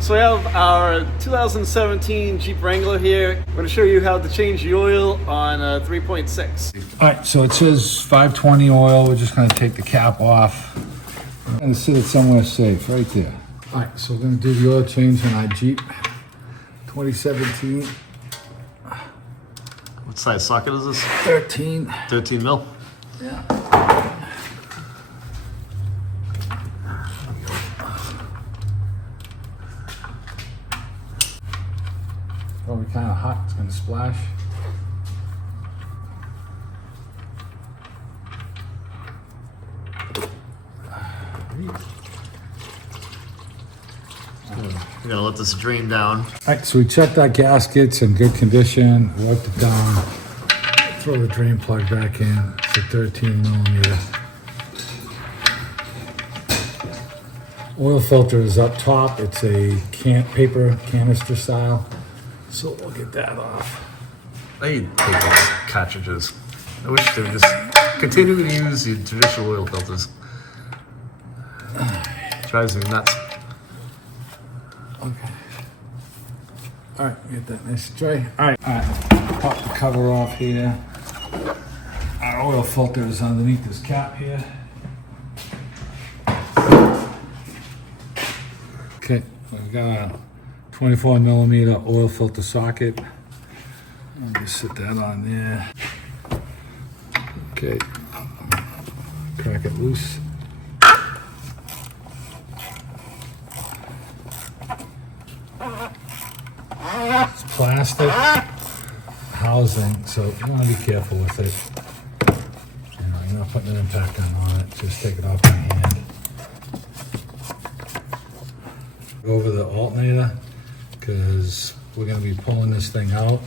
So we have our 2017 Jeep Wrangler here. I'm going to show you how to change the oil on 3.6. All right, so it says 520 oil. We're just going to take the cap off. I'm going to sit it somewhere safe, right there. All right, so we're going to do the oil change on our Jeep 2017. What size socket is this? 13. 13 mil? Yeah. Probably kind of hot, it's going to splash. We're gonna let this drain down. All right, so we checked our gaskets in good condition, wiped it down, throw the drain plug back in. It's a 13 millimeter. Oil filter is up top. It's a paper canister style. So we'll get that off. I hate paper cartridges. I wish they would just continue to use the traditional oil filters. Drives me nuts. Okay. All right, get that nice and dry. All right, pop the cover off here. Our oil filter is underneath this cap here. Okay, we've got a 24 millimeter oil filter socket. I'll just sit that on there. Okay, crack it loose. It's plastic housing, so you want to be careful with it. You know, you're not putting an impact gun on it. Just take it off by hand. Go over the alternator because we're going to be pulling this thing out,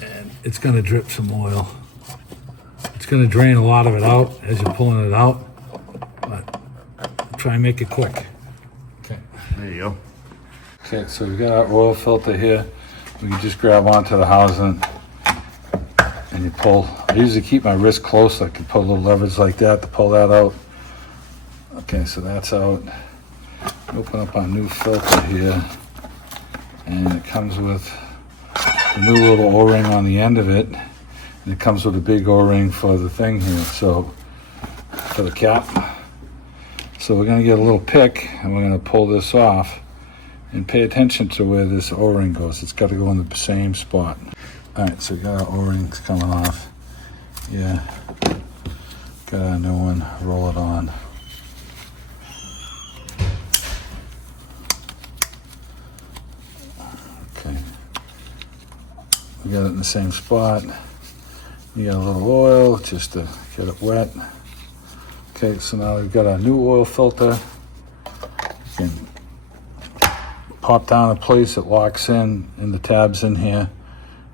and it's going to drip some oil. It's going to drain a lot of it out as you're pulling it out, but try and make it quick. Okay. There you go. Okay, so we've got our oil filter here. We can just grab onto the housing and you pull. I usually keep my wrist close. I can pull little levers like that to pull that out. Okay, so that's out. Open up our new filter here, and it comes with a new little O-ring on the end of it, and it comes with a big O-ring for the thing here, so for the cap. So we're going to get a little pick and we're going to pull this off. And pay attention to where this O-ring goes. It's got to go in the same spot. All right, so we got our O-rings coming off. Yeah, got a new one. Roll it on. Okay, we got it in the same spot. You got a little oil just to get it wet. Okay, so now we've got our new oil filter. You can pop down in place, it locks in the tabs in here.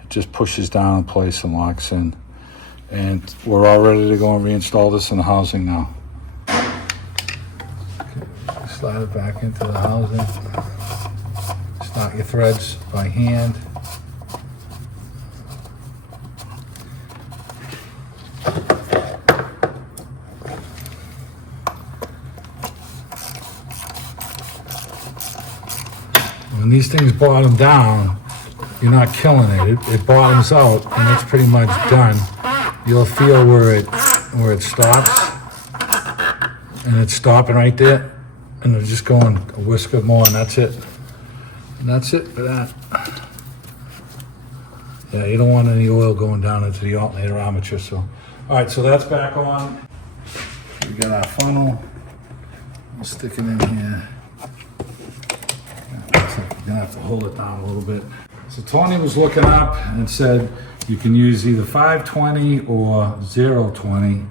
It just pushes down in place and locks in. And we're all ready to go and reinstall this in the housing now. Okay, slide it back into the housing. Start your threads by hand. When these things bottom down, you're not killing it. It bottoms out, and it's pretty much done. You'll feel where it stops, and it's stopping right there, and it's just going a whisker more, and that's it. And that's it for that. Yeah, you don't want any oil going down into the alternator armature. So, all right, so that's back on. We got our funnel. We'll stick it in here. You're gonna have to hold it down a little bit. So Tony was looking up and said you can use either 520 or 020.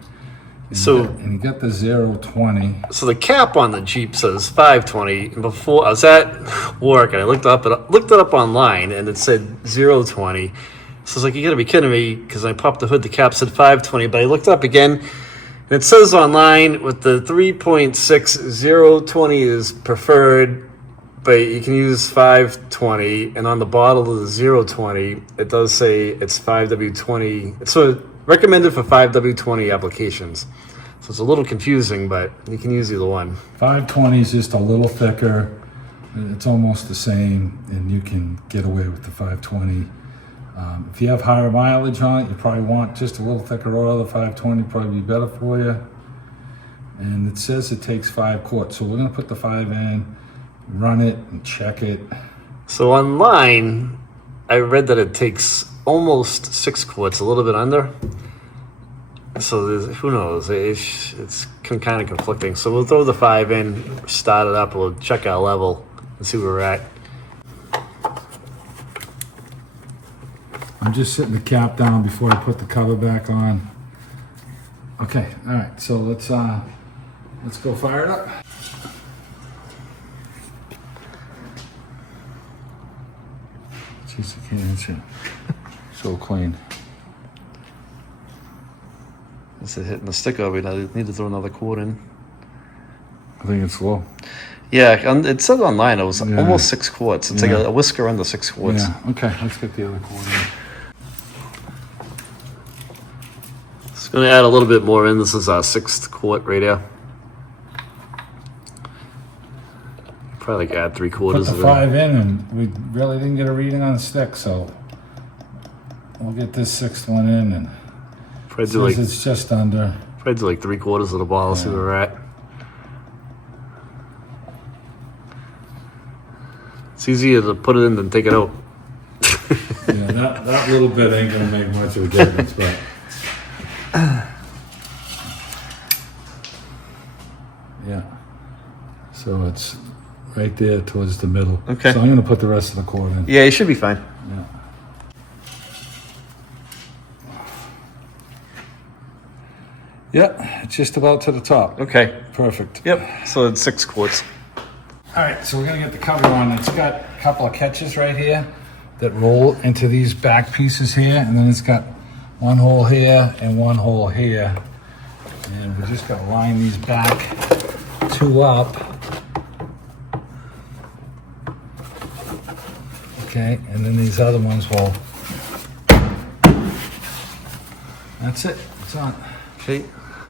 And you got the 020. So the cap on the Jeep says 520. And before I was at work and I looked it up online and it said 020. So I was like, you gotta be kidding me, because I popped the hood, the cap said 520, but I looked up again and it says online with the 3.6, 020 is preferred, but you can use 520, and on the bottle of the 020, it does say it's 5W20. It's sort of recommended for 5W20 applications. So it's a little confusing, but you can use either one. 520 is just a little thicker. It's almost the same, and you can get away with the 520. If you have higher mileage on it, you probably want just a little thicker oil. The 520 probably be better for you. And it says it takes 5 quarts, so we're gonna put the 5 in, run it, and check it. So online, I read that it takes almost 6 quarts, a little bit under. So who knows? It's kind of conflicting. So we'll throw the 5 in, start it up, we'll check our level and see where we're at. I'm just setting the cap down before I put the cover back on. Okay, all right. So let's go fire it up. Jeez, I can't answer. So clean. Is it hitting the stick over? I need to throw another quart in. I think it's low. Yeah, it said online it was almost 6 quarts. It's like a whisker under 6 quarts. Yeah. Okay, let's get the other quart in. It's going to add a little bit more in. This is our 6th quart right here. Probably like add 3/4 Put the 5 in, and we really didn't get a reading on the stick, so we'll get this 6th one in, and probably do like, it's just under. Probably do like 3/4 of the ball. See where we're at. It's easier to put it in than take it out. Yeah, that little bit ain't gonna make much of a difference, but yeah. So it's right there towards the middle. Okay. So I'm gonna put the rest of the quart in. Yeah, you should be fine. Yeah, it's just about to the top. Okay. Perfect. Yep. So it's 6 quarts. All right, so we're gonna get the cover on. It's got a couple of catches right here that roll into these back pieces here, and then it's got one hole here and one hole here. And we're just gonna line these back 2 up. Okay, and then these other ones will. That's it. It's on. Okay.